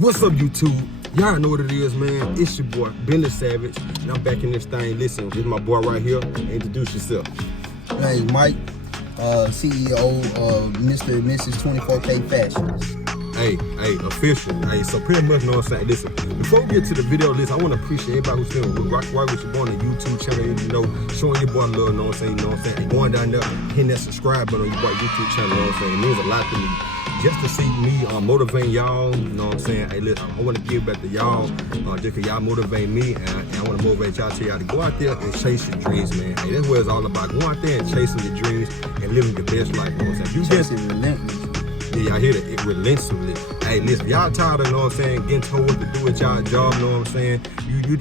What's up, YouTube? Y'all know what it is, man. It's your boy, Billy Savage, and I'm back in this thing. Listen, this is my boy right here. Introduce yourself. Hey, Mike, CEO of MrMrs24K Fashions. Hey, official. Hey, so pretty much know what I'm saying. Listen, before we get to the video, listen, I want to appreciate everybody who's feeling right with your boy on the YouTube channel, you know, showing your boy love, know what I'm saying, you know what I'm saying, and going down there, hitting that subscribe button on your boy YouTube channel, you know what I'm saying. It means a lot to me. Just to see me motivating y'all, you know what I'm saying? Hey, listen, I want to give back to y'all, just because y'all motivate me, and I want to motivate y'all to go out there and chase your dreams, man. Hey, that's what it's all about. Go out there and chasing your dreams and living your best life, you know what I'm saying? You chasing relentlessly. Yeah, y'all hear that? It relentlessly. Hey, listen, y'all tired of, you know what I'm saying, getting told what to do with y'all job, you know what I'm saying?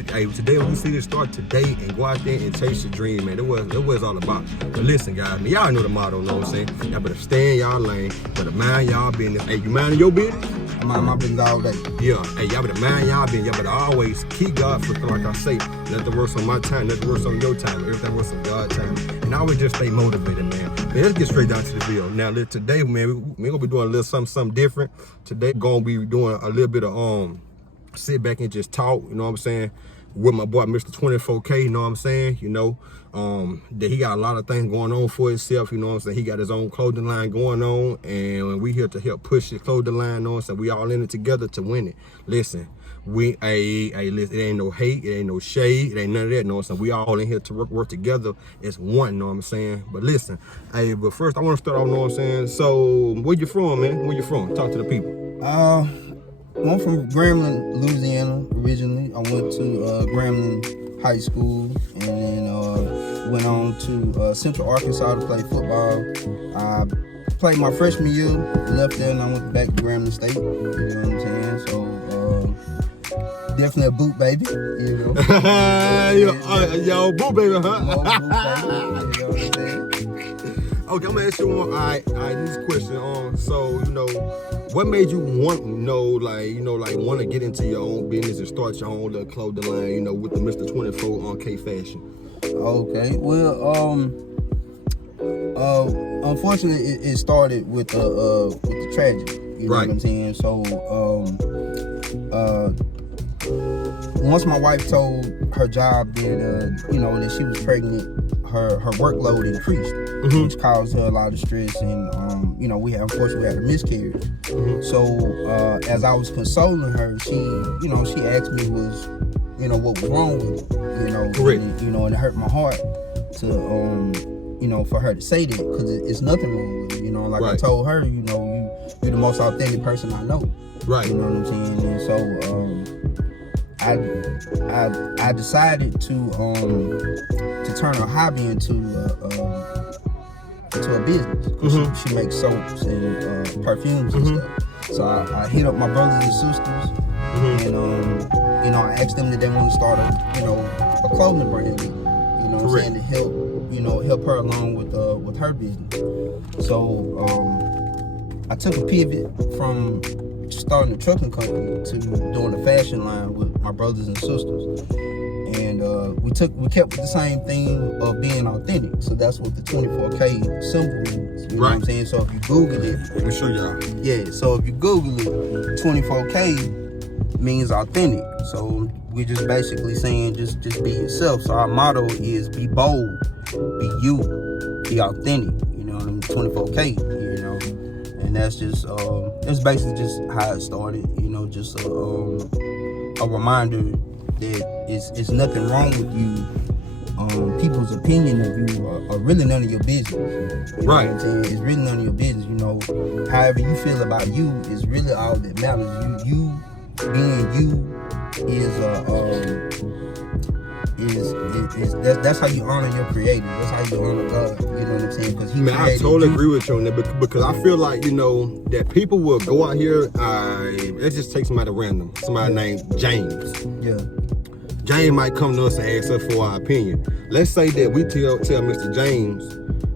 Hey, today when you see this, start today and go out there and chase your dream, man. That's what it's all about. But listen, guys, man, y'all know the motto, you know what I'm saying? Y'all better stay in y'all lane, better mind y'all business. Hey, you minding your business? I mind my business all day. Yeah, hey, y'all better mind y'all business. Y'all better always keep God first, like I say. Nothing works on my time, nothing works on your time. Everything works on God's time. And always just stay motivated, man. Let's get straight down to the video. Now, today, man, we're gonna be doing a little something different. Today, gonna be doing a little bit of sit back and just talk, you know what I'm saying, with my boy Mr.24K, you know what I'm saying, you know, that he got a lot of things going on for himself, you know what I'm saying. He got his own clothing line going on, and we here to help push his clothing line on, so we all in it together to win it. Listen, listen, it ain't no hate, it ain't no shade, it ain't none of that, you know what I'm saying. We all in here to work together as one, you know what I'm saying. But listen, hey, but first I want to start off, you know what I'm saying. So, where you from, man? Where you from? Talk to the people. I'm from Grambling, Louisiana, originally. I went to Grambling High School, and then went on to Central Arkansas to play football. I played my freshman year, left there, and I went back to Grambling State, you know what I'm saying? So, definitely a boot baby, you know. Yo, boot baby, huh? Boot baby, you know what I'm saying? Okay, I'm gonna ask you one. All right, this question. So, you know, what made you want, want to get into your own business and start your own little clothing line, you know, with the Mr.24K fashion? Okay, well, unfortunately, it started with the tragedy. You know what I'm saying? So, once my wife told her job that that she was pregnant, her workload increased, which caused her a lot of stress, and unfortunately we had a miscarriage. So as I was consoling her, she asked me what was wrong with it, correct, and it hurt my heart to for her to say that, because it's nothing wrong with it, I told her, you're the most authentic person I know, right? You know what I'm saying? And so I decided to turn her hobby into a business, because she makes soaps and perfumes and stuff. So I hit up my brothers and sisters, and I asked them that they want to start a clothing brand, what I'm saying, to help her along with her business. So I took a pivot from starting a trucking company to doing a fashion line with my brothers and sisters, and we kept with the same theme of being authentic. So that's what the 24K symbol means. You know what I'm saying? So if you Google it, let me show y'all. Yeah. So if you Google it, 24K means authentic. So we're just basically saying just be yourself. So our motto is be bold, be you, be authentic. 24K. And that's just that's basically just how it started. Just a reminder that it's nothing wrong with you. People's opinion of you are really none of your business. You know what I'm saying? It's really none of your business. However you feel about you is really all that matters. You being you that's how you honor your creator. That's how you honor God. You know what I'm saying? Because I totally agree with you on that, because I feel like that people will go out here. Let's just take somebody random, somebody named James. Yeah. James might come to us and ask us for our opinion. Let's say that we tell Mr. James,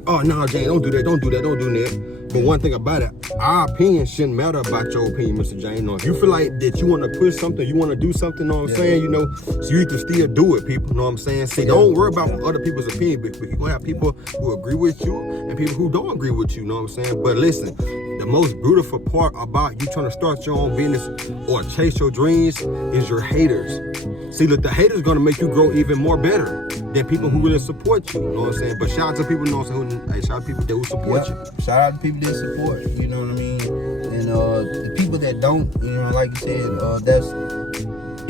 oh no, James, don't do that. But one thing about it, our opinion shouldn't matter about your opinion, Mr. James. If you feel like that you want to push something, you want to do something, know what I'm saying, so you can still do it, people, know what I'm saying? See, don't worry about other people's opinion, but you're going to have people who agree with you and people who don't agree with you, know what I'm saying? But listen, the most beautiful part about you trying to start your own business or chase your dreams is your haters. See, look, the haters gonna make you grow even more better than people who really support you. You know what I'm saying? But shout out to people, you know what I'm saying? Hey, shout out to people that will support you. Shout out to people that support. You know what I mean? And the people that don't, you know, like you said,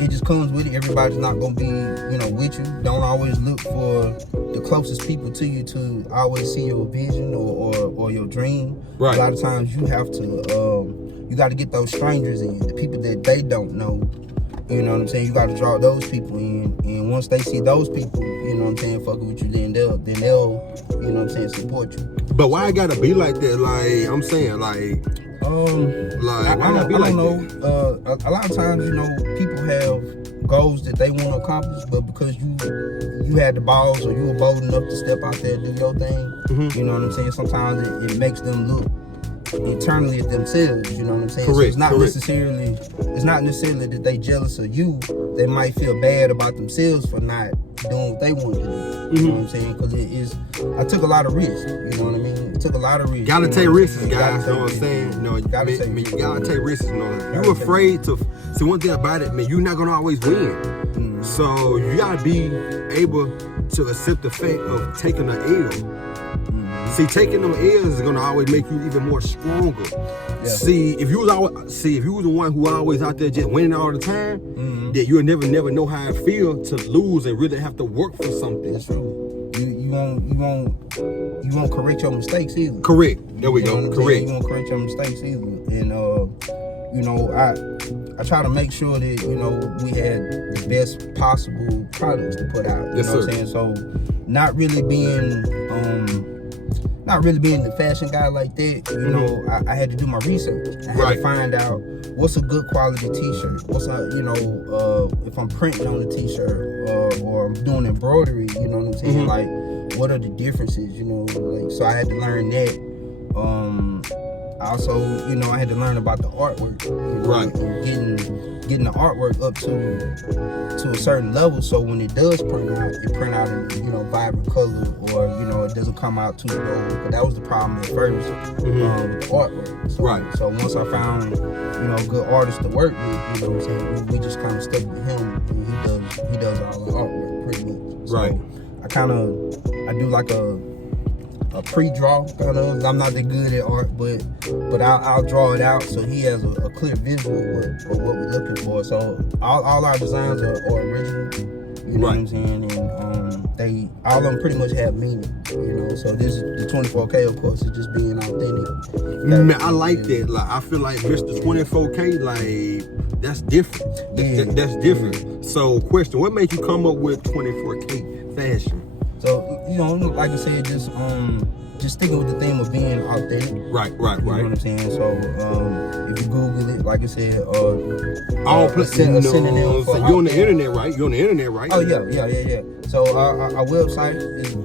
it just comes with it. Everybody's not gonna be, you know, with you. Don't always look for the closest people to you to always see your vision or your dream. Right. A lot of times you have to, you got to get those strangers in, the people that they don't know. You know what I'm saying? You got to draw those people in, and once they see those people, you know what I'm saying, fucking with you, then they'll, you know what I'm saying, support you. But why it gotta be like that? Like, I'm saying, like why gotta be like that? A lot of times, you know, people have goals that they want to accomplish, but because you had the balls or you were bold enough to step out there and do your thing, you know what I'm saying? Sometimes it makes them look internally at themselves, you know what I'm saying? Correct, so it's not necessarily that they jealous of you. They might feel bad about themselves for not doing what they want to do. You know what I'm saying? Because I took a lot of risks. You know what I mean? It took a lot of risks. Gotta take risks, guys. You know what I'm saying? No, you gotta take risks. You know, you afraid to. See, one thing about it, man, you're not gonna always win. So you gotta be able to accept the fact of taking an L. See, taking them L's is gonna always make you even more stronger. Yeah. See, if you was the one who always out there just winning all the time, that you'll never know how it feels to lose and really have to work for something. That's true. You won't correct your mistakes either. Correct. There we go. Correct. You won't correct your mistakes either. And you know, I try to make sure that, you know, we had the best possible products to put out. You know what I'm saying? So not really being the fashion guy like that, you know, I had to do my research. I had to find out what's a good quality t-shirt. What's you know, if I'm printing on a t-shirt or I'm doing embroidery, you know what I'm saying? Like, what are the differences, you know? Like, so I had to learn that. Also, you know, I had to learn about the artwork, you know, and getting the artwork up to a certain level, so when it does print out in, you know, vibrant color, or, you know, it doesn't come out too dull. But that was the problem at first with the artwork. So once I found, you know, a good artist to work with, you know what I'm saying, we just kind of stuck with him, and he does all the artwork pretty much. So I do like a pre-draw kind of. I'm not that good at art, but I'll draw it out so he has a clear visual of what we're looking for. So all our designs are original, you know what I'm saying, and all of them pretty much have meaning, you know. So this is the 24K, of course, is just being authentic. Man, I like that. Like, I feel like Mr.24K, like, that's different. That's different. So, question: what made you come up with 24K fashion? So, you know, like I said, just sticking with the theme of being authentic. Right. You know what I'm saying? So, if you Google it, like I said, all synonym. So you're on the internet, right? You're on the internet, right? Oh yeah. So our website is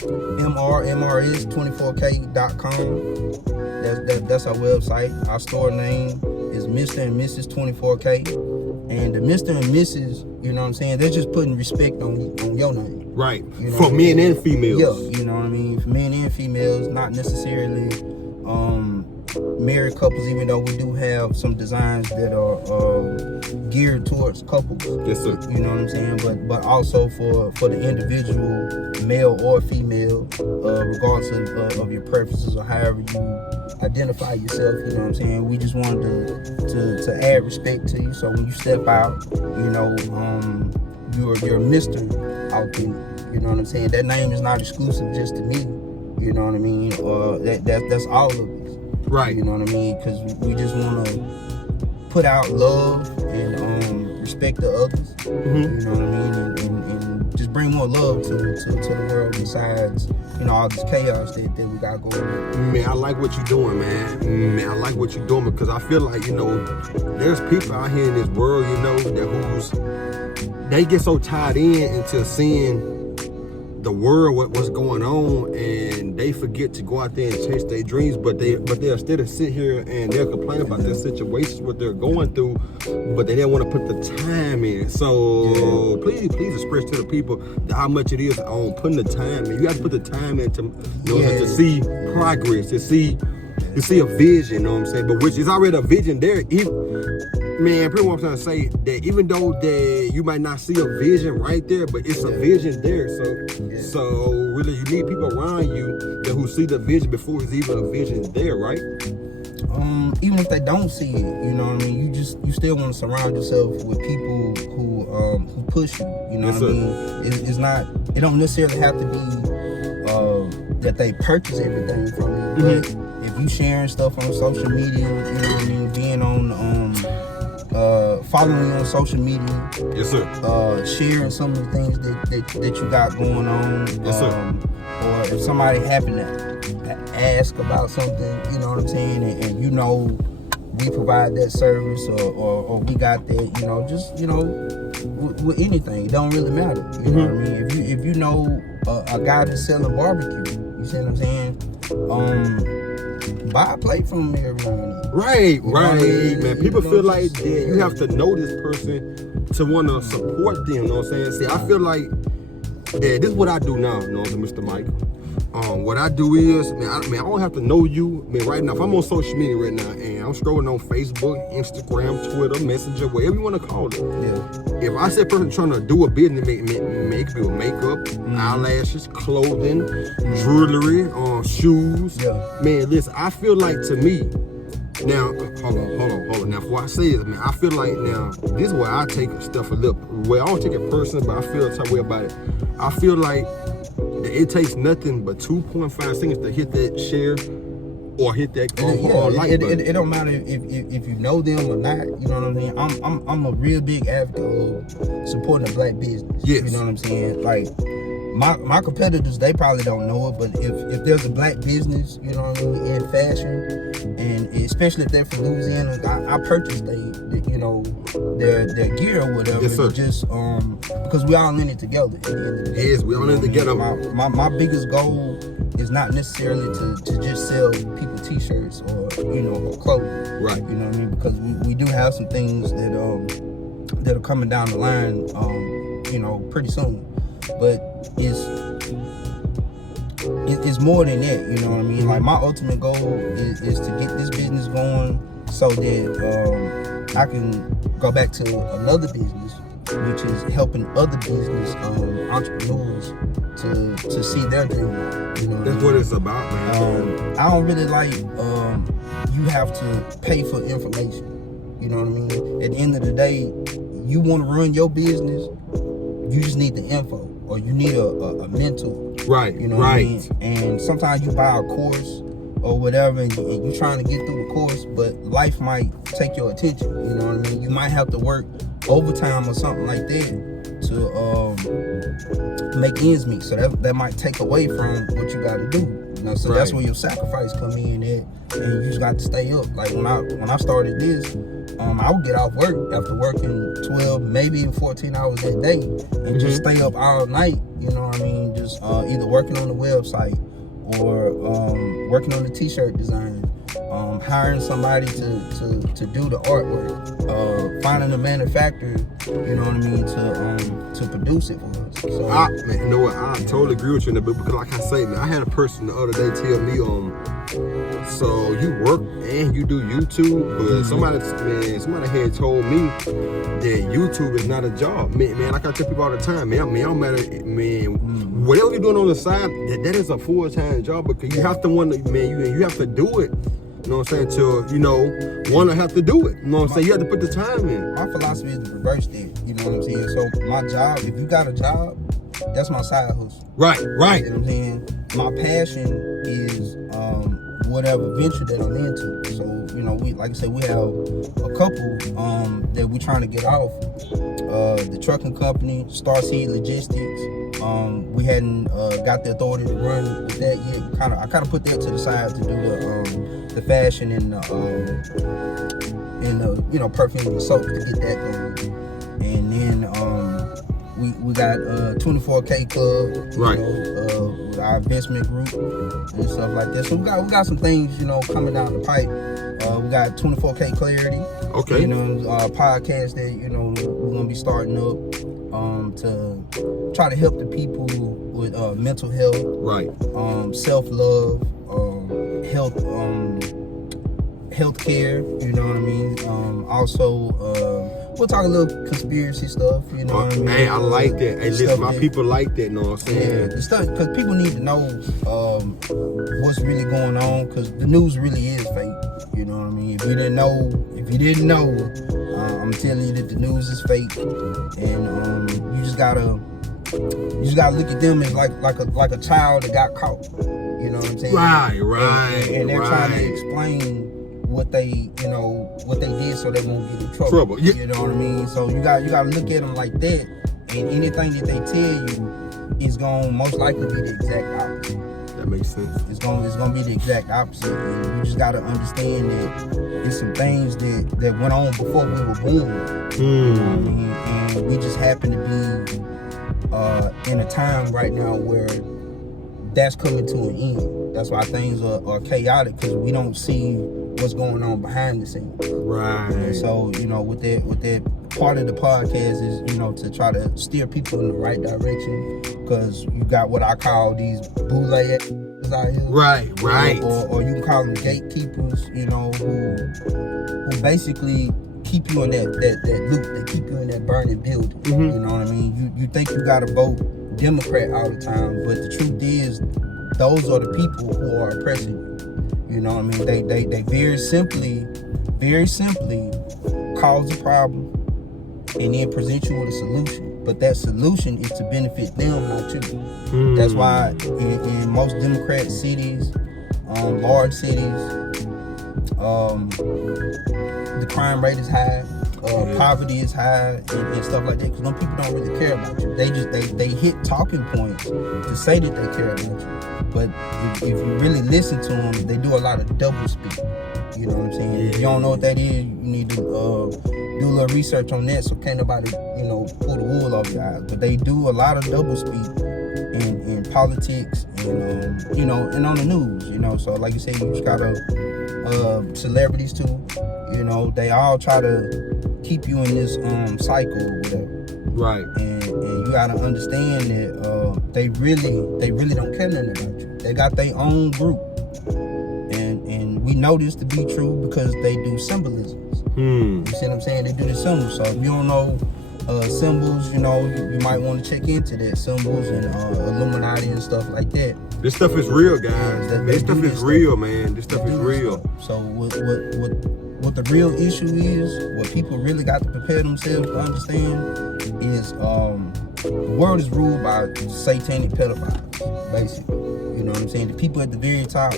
MrMrs24K.com. That's our website. Our store name is Mr. and Mrs. 24K. And the Mr. and Mrs., you know what I'm saying, they're just putting respect on your name. Right. You know for men and females. Yeah, you know what I mean? For men and females, not necessarily married couples, even though we do have some designs that are geared towards couples. Yes, sir. You know what I'm saying? But also for the individual, male or female, regardless of your preferences or however you identify yourself, you know what I'm saying? We just wanted to add respect to you, so when you step out, you know, you're Mr. Authentic. You know what I'm saying? That name is not exclusive just to me. You know what I mean? That's all of us. Right. You know what I mean? Because we just want to put out love and respect the others. You know what I mean? And just bring more love to the world besides, you know, all this chaos that we got going on. Man, I like what you're doing, man. I like what you're doing, because I feel like, you know, there's people out here in this world, you know, they get so tied into seeing the world, what's going on, and they forget to go out there and chase their dreams, but they'll still sit here and they'll complain about their situations, what they're going through, but they didn't want to put the time in. So please express to the people how much it is on putting the time in. You have to put the time in to see progress, to see You see a vision, you know what I'm saying? But which is already a vision there. Man, pretty much I'm trying to say that even though that you might not see a vision right there, but it's a vision there. So really, you need people around you that who see the vision before it's even a vision there, right? Even if they don't see it, you know what I mean. You still want to surround yourself with people who push you. You know what I mean. It's not. It don't necessarily have to be that they purchase everything from you, but if you sharing stuff on social media, you know what I mean, being on following on social media, yes sir, sharing some of the things that you got going on, yes sir, or if somebody happened to ask about something, you know what I'm saying, and you know we provide that service or we got that, you know, just, you know, with anything, it don't really matter, you know what I mean. If you know a guy that's selling barbecue, you see what I'm saying, buy a plate from him every now and then. Right, man. People feel like that you have to know this person to want to support them, you know what I'm saying? See, I feel like that this is what I do now, you know, Mr. Mike. What I do is, man, I don't have to know you. Man, right now, if I'm on social media right now and I'm scrolling on Facebook, Instagram, Twitter, Messenger, whatever you want to call it. Yeah. If I see a person trying to do a business, make me with makeup, eyelashes, clothing, jewelry, shoes. Yeah. Man, listen, I feel like to me, now, hold on. Now, before I say this, man, I feel like now, this is where I take stuff a little, well, I don't take it personally, but I feel a type of way about it. I feel like it takes nothing but 2.5 seconds to hit that share or hit that like button. It don't matter if you know them or not, you know what I mean? I'm a real big advocate of supporting a black business. Yes. You know what I'm saying? Like, my competitors, they probably don't know it, but if there's a black business, you know what I mean, in fashion, and especially if they're from Louisiana, I purchased their gear or whatever. Yes, sir. Just because we all in it together. At the end of the day. Yes, we all in it together. My biggest goal is not necessarily to just sell people t-shirts or or clothing. Right. You know what I mean? Because we do have some things that are coming down the line, pretty soon. But it's more than that, you know what I mean? Like, my ultimate goal is to get this business going so that I can go back to another business, which is helping other business entrepreneurs to see their dream. You know that's what it's about, man. I don't really like you have to pay for information. You know what I mean? At the end of the day, you want to run your business, you just need the info, or you need a mentor. Right. You know what I mean? And sometimes you buy a course or whatever, and you're trying to get through the course, but life might take your attention. You know what I mean? You might have to work overtime or something like that to make ends meet. So that might take away from what you got to do. So that's where your sacrifice come in at, and you just got to stay up. Like when I started this, I would get off work after working 12, maybe even 14 hours a day, and just stay up all night. You know what I mean? Just either working on the website or working on the t-shirt design, hiring somebody to do the artwork, finding a manufacturer, you know what I mean, to produce it for us. So, man, you know what? I totally agree with you in that, because like I say, man, I had a person the other day tell me, so you work and you do YouTube, but somebody had told me that YouTube is not a job. Man, like I tell people all the time, man, I'm at it, man, whatever you're doing on the side, that is a full-time job, because you have to you have to do it. You know what I'm saying? To, want to have to do it. You know what I'm saying? You have to put the time in. My philosophy is the reverse there. You know what I'm saying? So my job, if you got a job, that's my side hustle. Right. You know what I'm saying? My passion is whatever venture that I'm into. So, we, like I said, we have a couple that we're trying to get off. The trucking company, Starseed Logistics. We hadn't got the authority to run with that yet. I kind of put that to the side to do the fashion and the perfume and soap to get that going. And then we got 24K Club, right? Our investment group and stuff like that. So we got some things coming down the pipe. We got 24K Clarity. Okay. Podcast that we're gonna be starting up to try to help the people with mental health, right? Self-love, health, healthcare, you know what I mean? Also, we'll talk a little conspiracy stuff, you know what I mean? Hey, I like that. Hey, listen, my people like that, know what I'm saying? Yeah, the stuff, because people need to know what's really going on, because the news really is fake, you know what I mean? If you didn't know, I'm telling you that the news is fake, and you just gotta look at them as like a child that got caught. You know what I'm saying? Right. And they're trying to explain what they did so they won't get in trouble. Yeah. You know what I mean? So you got to look at them like that, and anything that they tell you is gonna most likely be the exact opposite. That makes sense. It's gonna be the exact opposite, and you just gotta understand that there's some things that went on before we were born. You know what I mean? And we just happen to be in a time right now where that's coming to an end. That's why things are chaotic, because we don't see what's going on behind the scenes. Right. And so, with that part of the podcast is, to try to steer people in the right direction, because you got what I call these boule out here. Right. Or you can call them gatekeepers, who basically keep you in that loop. They keep you in that burning building. Mm-hmm. You know what I mean? You think you gotta vote Democrat all the time, but the truth is, those are the people who are oppressing you. You know what I mean? They very simply cause a problem and then present you with a solution. But that solution is to benefit them, not you. That's why in most Democrat cities, large cities, the crime rate is high. Poverty is high and stuff like that, because them people don't really care about you. They hit talking points to say that they care about you, but if you really listen to them, they do a lot of double speak. You know what I'm saying? If you don't know what that is, you need to do a little research on that, so can't nobody pull the wool off your eyes. But they do a lot of double speak in politics and and on the news. So like you said, you just gotta celebrities too. They all try to keep you in this cycle or whatever. Right. And you gotta understand that they really don't care nothing about you. They got their own group. And we know this to be true because they do symbolisms. You see what I'm saying? They do the symbols. So if you don't know symbols, you might want to check into that, symbols and Illuminati and stuff like that. This stuff is real, guys. This stuff is real, man. This stuff is real. So what the real issue is, what people really got to prepare themselves to understand is the world is ruled by satanic pedophiles, basically. You know what I'm saying? The people at the very top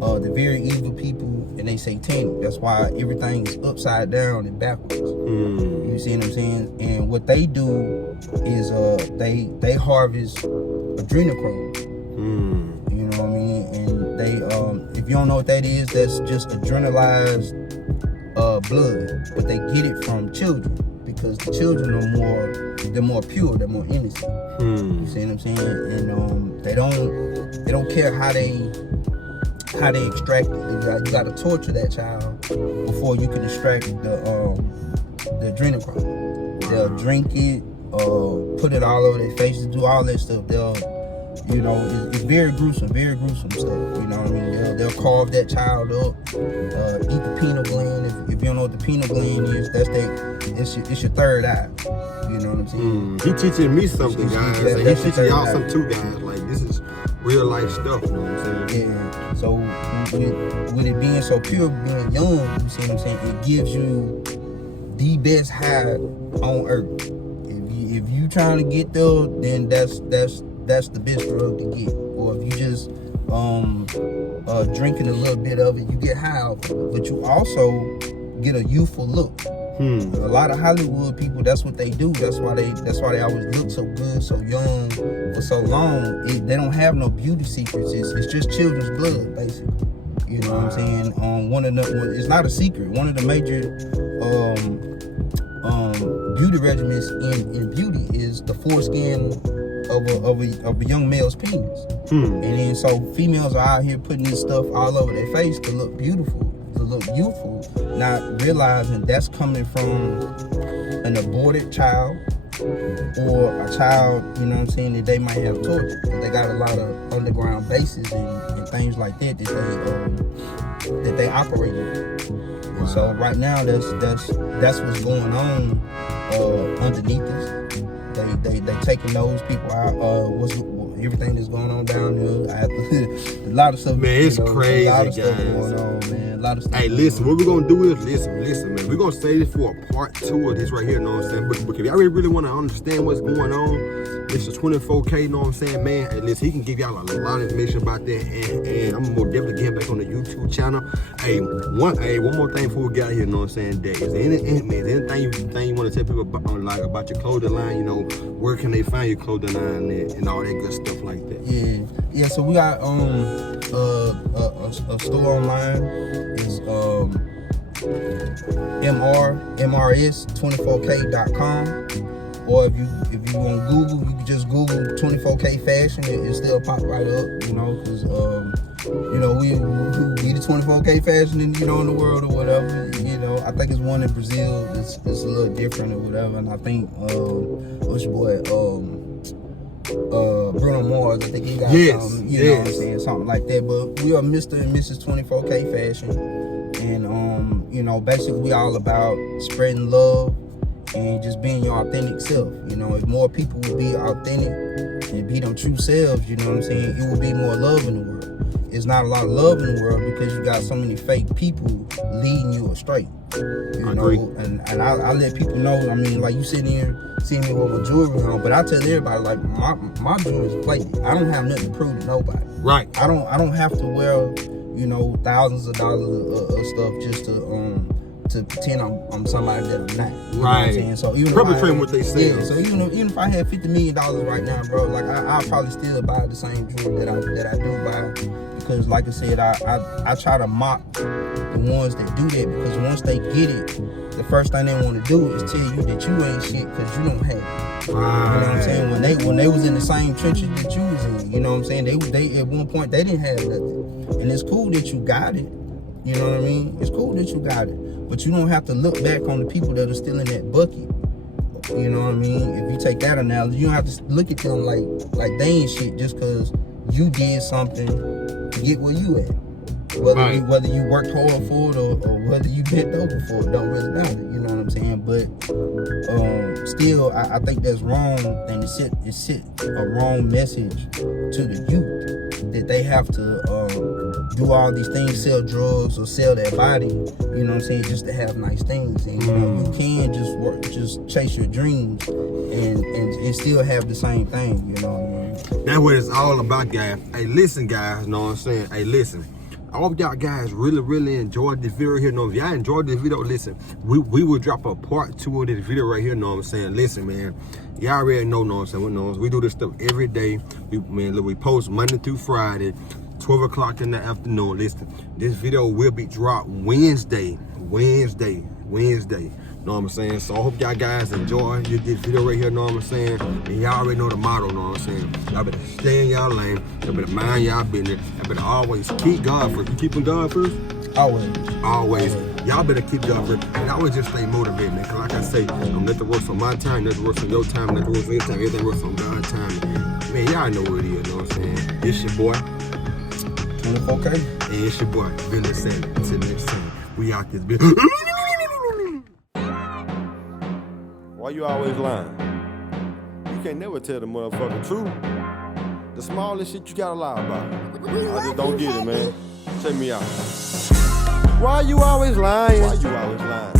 are the very evil people, and they satanic. That's why everything is upside down and backwards. You see what I'm saying? And what they do is they harvest adrenochrome. You know what I mean? And they if you don't know what that is, that's just adrenalized blood, but they get it from children, because the children are more pure, they're more innocent. You see what I'm saying? And they don't care how they extract it. You got to torture that child before you can extract the adrenochrome. They'll drink it, put it all over their faces, do all that stuff. It's very gruesome stuff. You know what I mean? They'll carve that child up, eat the pineal gland. If you don't know what the pineal gland is, it's your third eye. You know what I'm saying? He teaching me something, guys. And he teaching y'all something too, guys. Like, this is real life stuff. You know what I'm saying? Yeah. So with it being so pure, being young, you see what I'm saying? It gives you the best high on earth. If you trying to get there, then that's the best drug to get. Or if you just drinking a little bit of it, you get high off of it. But you also get a youthful look. A lot of Hollywood people, that's what they do. That's why they always look so good, so young, for so long. They don't have no beauty secrets. It's just children's blood, basically. You know what I'm saying? It's not a secret. One of the major beauty regimens in beauty is the foreskin of a young male's penis. And then so females are out here putting this stuff all over their face to look beautiful, to look youthful, not realizing that's coming from an aborted child or a child, you know what I'm saying, that they might have tortured. They got a lot of underground bases and things like that they that they operate in. And so right now, that's what's going on underneath us. They taking those people out. Everything that's going on down there. A lot of stuff. Man, it's crazy, a lot of guys. stuff going on, man. A lot of stuff. Hey, listen, what we're gonna do is listen, man. We're gonna save this for a part 2 of this right here, you know what I'm saying? But if y'all really want to understand what's going on, MrMrs24K, you know what I'm saying, man? Hey, listen, he can give y'all a lot of information about that, and I'm gonna definitely get back on the YouTube channel. Hey, one more thing before we get out here, you know what I'm saying? Is there anything you want to tell people about your clothing line? You know, where can they find your clothing line and all that good stuff like that? Yeah. So we got a store online. It's MrMrs24K.com. Or if you on Google, you can just Google 24K fashion. It still pop right up, you know, because you know we the 24K fashion in the world or whatever. You know, I think it's one in Brazil. It's a little different or whatever. And I think what's your boy Bruno Mars, I think he got something, you know what I'm saying, something like that. But we are Mr. and Mrs. 24K fashion, and you know, basically we all about spreading love and just being your authentic self. You know, if more people would be authentic and be them true selves, you know what I'm saying, it would be more love in the world. It's not a lot of love in the world because you got so many fake people leading you astray. You know, and I let people know. I mean, like, you sitting here seeing me with my jewelry on, but I tell everybody, like, my jewelry is plated. I don't have nothing to prove to nobody. Right. I don't have to wear, you know, thousands of dollars of stuff just to pretend I'm somebody that I'm not. You know what I'm saying? So even perpetrating what they say. Yeah. So even if I had $50 million right now, bro, like I'll probably still buy the same jewelry that I do buy. Because like I said, I try to mock the ones that do that, because once they get it, the first thing they want to do is tell you that you ain't shit because you don't have it. You know what I'm saying? When they was in the same trenches that you was in, you know what I'm saying? They at one point they didn't have nothing. And it's cool that you got it. You know what I mean? It's cool that you got it. But you don't have to look back on the people that are still in that bucket. You know what I mean? If you take that analogy, you don't have to look at them like they ain't shit just because you did something to get where you at. Whether you worked hard for it or whether you bent over for it, don't really matter. You know what I'm saying? But still, I think that's wrong, and it sent a wrong message to the youth that they have to do all these things, sell drugs or sell their body. You know what I'm saying? Just to have nice things, and you know, you can just chase your dreams and still have the same thing. You know what I mean? That's what it's all about, guys. Hey, listen, guys. Know what I'm saying? Hey, listen. I hope y'all guys really enjoyed this video here. If y'all enjoyed this video, listen, we will drop a part 2 of this video right here. Know what I'm saying? Listen, man, y'all already know what I'm saying. We do this stuff every day. We post Monday through Friday, 12 o'clock in the afternoon. Listen, this video will be dropped Wednesday. Know what I'm saying? So I hope y'all guys enjoy this video right here, know what I'm saying? And y'all already know the motto, know what I'm saying? Y'all better stay in y'all lane, y'all better mind y'all business, y'all better always keep God first. You keeping God first? Always. Y'all better keep God first. And always just stay motivated, man. Cause like I say, don't let the works on my time, let the works on your time, let the works on your time, everything works on God's time. Man, y'all know what it is, know what I'm saying? It's your boy 24K. And it's your boy, Billy Sandy. Until next time, we out this bitch. Why you always lying? You can't never tell the motherfucking truth. The smallest shit you gotta lie about. I just don't get it, man. Check me out. Why you always lying? Why you always lying?